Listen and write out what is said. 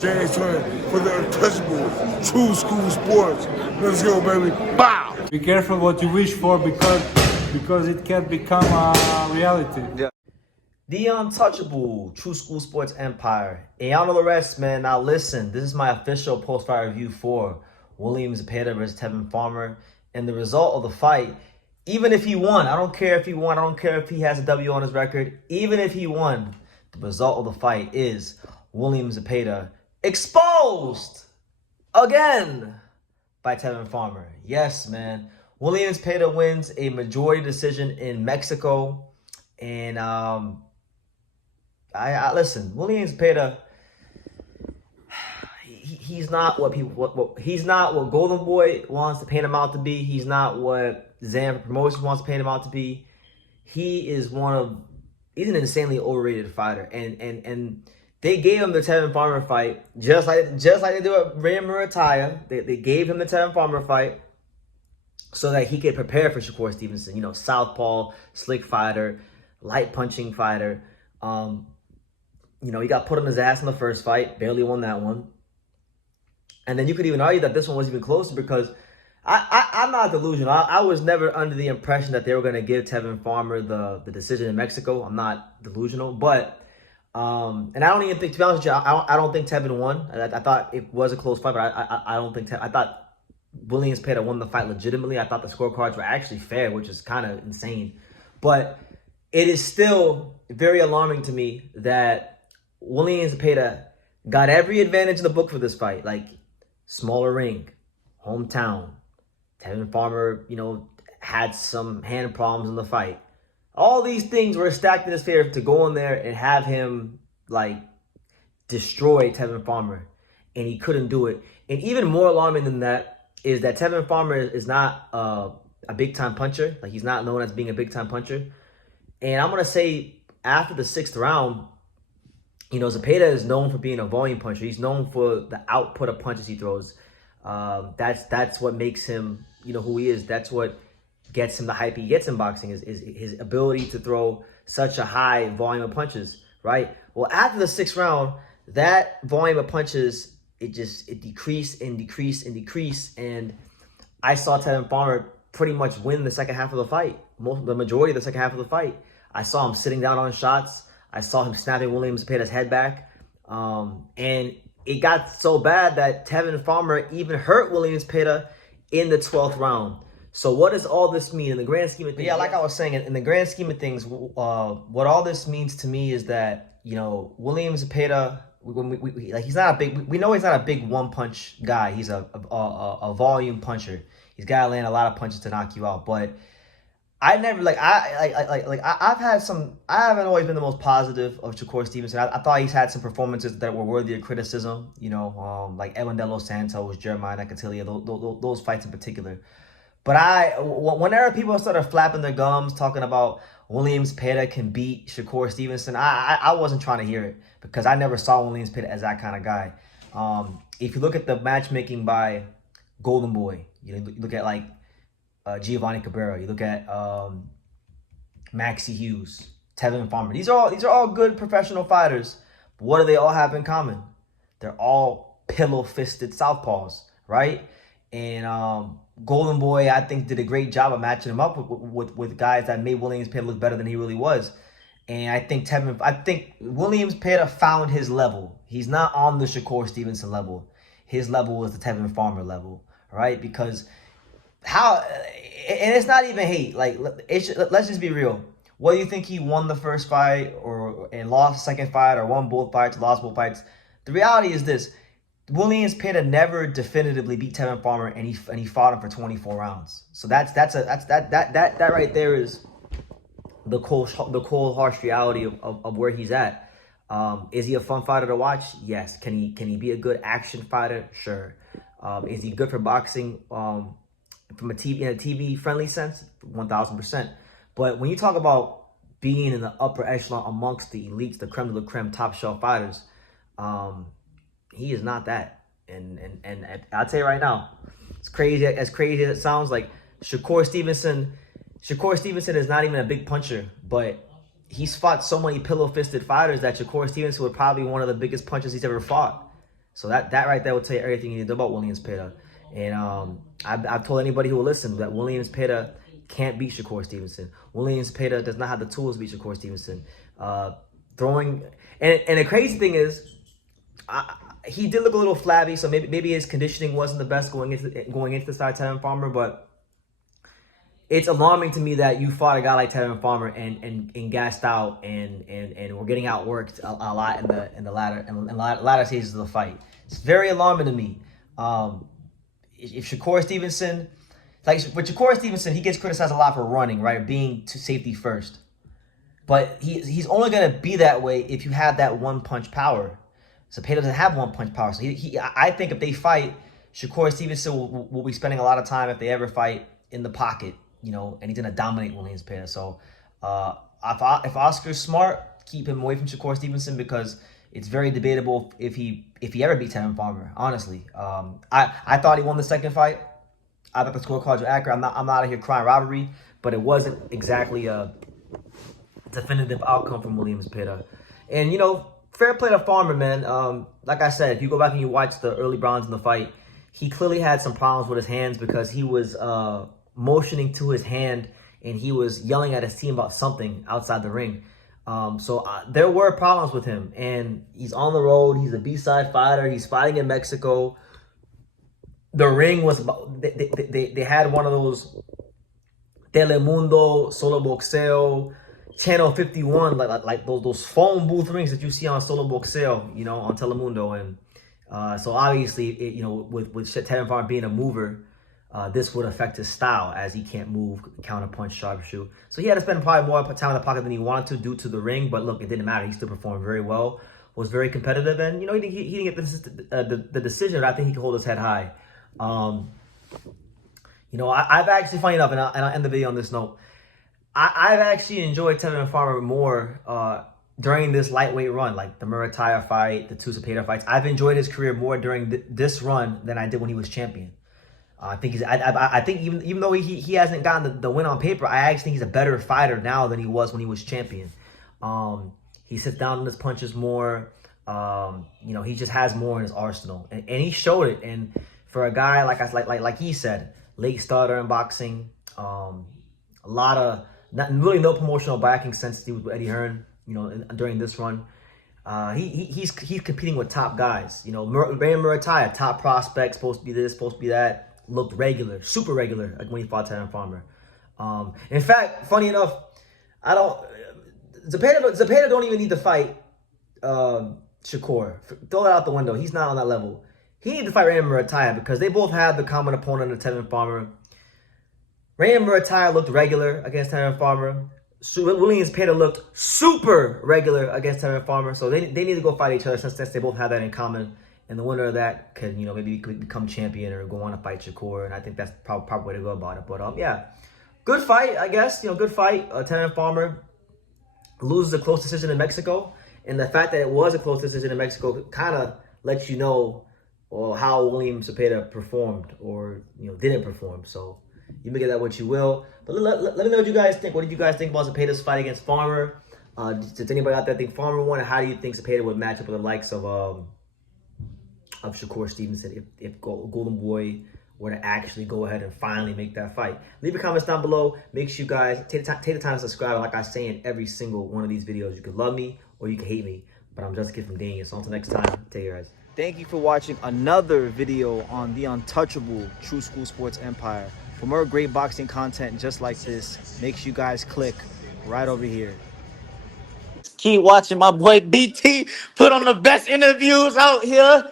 James Turner for the untouchable true school sports. Let's go, baby. Bow! Be careful what you wish for because it can become a reality. Yeah. The untouchable True School Sports Empire. And y'all know the rest, man. Now listen, this is my official post-fight review for William Zepeda versus Tevin Farmer. And the result of the fight, even if he won, I don't care if he won, I don't care if he has a W on his record, even if he won, the result of the fight is William Zepeda exposed again by Tevin Farmer. Yes, man. William Zepeda wins a majority decision in Mexico. And I listen, William Zepeda, he's not what people he's not what Golden Boy wants to paint him out to be. He's not what Zam Promotions wants to paint him out to be. He's an insanely overrated fighter. And they gave him the Tevin Farmer fight just like they do at Ray Murataya. They gave him the Tevin Farmer fight so that he could prepare for Shakur Stevenson. You know, southpaw, slick fighter, light punching fighter. You know, he got put on his ass in the first fight, barely won that one. And then you could even argue that this one was even closer because I'm not delusional. I was never under the impression that they were going to give Tevin Farmer the decision in Mexico. I'm not delusional, but and I don't even think, to be honest with you, I don't think Tevin won. I thought it was a close fight, but I don't think I thought William Zepeda won the fight legitimately. I thought the scorecards were actually fair, which is kind of insane. But it is still very alarming to me that William Zepeda got every advantage in the book for this fight. Like, smaller ring, hometown. Tevin Farmer, you know, had some hand problems in the fight. All these things were stacked in his favor to go in there and have him, like, destroy Tevin Farmer. And he couldn't do it. And even more alarming than that is that Tevin Farmer is not a big-time puncher. Like, he's not known as being a big-time puncher. And I'm going to say after the 6th round, you know, Zepeda is known for being a volume puncher. He's known for the output of punches he throws. That's what makes him, you know, who he is. That's what gets him the hype he gets in boxing is his ability to throw such a high volume of punches, right? Well, after the 6th round, that volume of punches, it decreased and decreased and decreased. And I saw Tevin Farmer pretty much win the second half of the fight, the majority of the second half of the fight. I saw him sitting down on shots. I saw him snapping William Zepeda's head back. And it got so bad that Tevin Farmer even hurt William Zepeda in the 12th round. So what does all this mean in the grand scheme of things? Yeah, like I was saying, in the grand scheme of things, what all this means to me is that, you know, William Zepeda, like, he's not a big, we know he's not a big one-punch guy. He's a volume puncher. He's got to land a lot of punches to knock you out. But I never, I haven't always been the most positive of Shakur Stevenson. I thought he's had some performances that were worthy of criticism, you know, like Edwin De Los Santos, Jeremiah Nakatillia, those fights in particular. But whenever people started flapping their gums, talking about William Zepeda can beat Shakur Stevenson, I wasn't trying to hear it because I never saw William Zepeda as that kind of guy. If you look at the matchmaking by Golden Boy, you know, you look at like Giovanni Cabrera, you look at Maxie Hughes, Tevin Farmer. These are all good professional fighters. But what do they all have in common? They're all pillow-fisted southpaws, right? And Golden Boy, I think, did a great job of matching him up with guys that made William Zepeda look better than he really was. And I think William Zepeda found his level. He's not on the Shakur Stevenson level. His level was the Tevin Farmer level, right? Because and it's not even hate. Like, let's just be real. Whether you think he won the first fight and lost the second fight, or won both fights, lost both fights, the reality is this: William Zepeda never definitively beat Tevin Farmer, and he fought him for 24 rounds. So that right there is the cold harsh reality of where he's at. Is he a fun fighter to watch? Yes. Can he be a good action fighter? Sure. Is he good for boxing? From a TV friendly sense, 1000%. But when you talk about being in the upper echelon amongst the elites, the creme de la creme, top shelf fighters, he is not that. And I'll tell you right now, as crazy as it sounds, like Shakur Stevenson is not even a big puncher, but he's fought so many pillow-fisted fighters that Shakur Stevenson would probably be one of the biggest punchers he's ever fought. So that right there will tell you everything you need to know about William Zepeda. And I've told anybody who will listen that William Zepeda can't beat Shakur Stevenson. William Zepeda does not have the tools to beat Shakur Stevenson. Throwing and the crazy thing is, he did look a little flabby, so maybe his conditioning wasn't the best going into the start of Tevin Farmer, but it's alarming to me that you fought a guy like Tevin Farmer and gassed out and were getting outworked a lot in the latter stages of the fight. It's very alarming to me. If Shakur Stevenson, with Shakur Stevenson, he gets criticized a lot for running, right, being to safety first. But he's only gonna be that way if you have that one punch power. Zepeda doesn't have one punch power, so I think if they fight, Shakur Stevenson will be spending a lot of time, if they ever fight, in the pocket. And he's gonna dominate William Zepeda. So if Oscar's smart, keep him away from Shakur Stevenson, because it's very debatable if he ever beats Tevin Farmer. Honestly, I thought he won the second fight. I thought the scorecards were accurate. I'm not out of here crying robbery, but it wasn't exactly a definitive outcome from William Zepeda. And fair play to Farmer, man. Like I said, if you go back and you watch the early rounds in the fight, he clearly had some problems with his hands, because he was motioning to his hand and he was yelling at his team about something outside the ring. So there were problems with him, and he's on the road. He's a B-side fighter. He's fighting in Mexico. The ring was, they had one of those Telemundo, Solo Boxeo, Channel 51, like those phone booth rings that you see on Solo Boxeo, on Telemundo. And so obviously, with Tevin Farmer being a mover, this would affect his style, as he can't move, counter punch, sharpshoot. So he had to spend probably more time in the pocket than he wanted to due to the ring. But look, it didn't matter. He still performed very well, was very competitive, and he didn't get the decision. But I think he could hold his head high. I've actually, funny enough, and I'll end the video on this note, I've actually enjoyed Tevin Farmer more during this lightweight run, like the Murataya fight, the two Zepeda fights. I've enjoyed his career more during this run than I did when he was champion. I think even though he hasn't gotten the win on paper, I actually think he's a better fighter now than he was when he was champion. He sits down on his punches more. He just has more in his arsenal, and he showed it. And for a guy like he said, late starter in boxing, a lot of really no promotional backing since he was with Eddie Hearn. During this run, he's competing with top guys. Ray Murataya, top prospect, supposed to be this, supposed to be that. Looked regular, super regular, like when he fought Tevin Farmer. In fact, funny enough, Zepeda don't even need to fight Shakur. Throw that out the window. He's not on that level. He needs to fight Ray Murataya, because they both have the common opponent of Tevin Farmer. Ray Murataya looked regular against Tevin Farmer. William Zepeda looked super regular against Tevin Farmer. So they need to go fight each other, since they both have that in common. And the winner of that could, maybe could become champion or go on to fight Shakur. And I think that's the proper way to go about it. But yeah, good fight, I guess. Good fight. Tevin Farmer loses a close decision in Mexico. And the fact that it was a close decision in Mexico kind of lets you know how William Zepeda performed or didn't perform. So you make of that what you will. But let me know what you guys think. What did you guys think about Zepeda's fight against Farmer? Does anybody out there think Farmer won? And how do you think Zepeda would match up with the likes of Shakur Stevenson if Golden Boy were to actually go ahead and finally make that fight? Leave your comments down below. Make sure you guys take the time to subscribe. Like I say in every single one of these videos, you could love me or you can hate me, but I'm just a kid from Daniel. So until next time, take care, guys. Thank you for watching another video on the untouchable True School Sports Empire. For more great boxing content just like this, make sure you guys click right over here. Keep watching my boy BT put on the best interviews out here.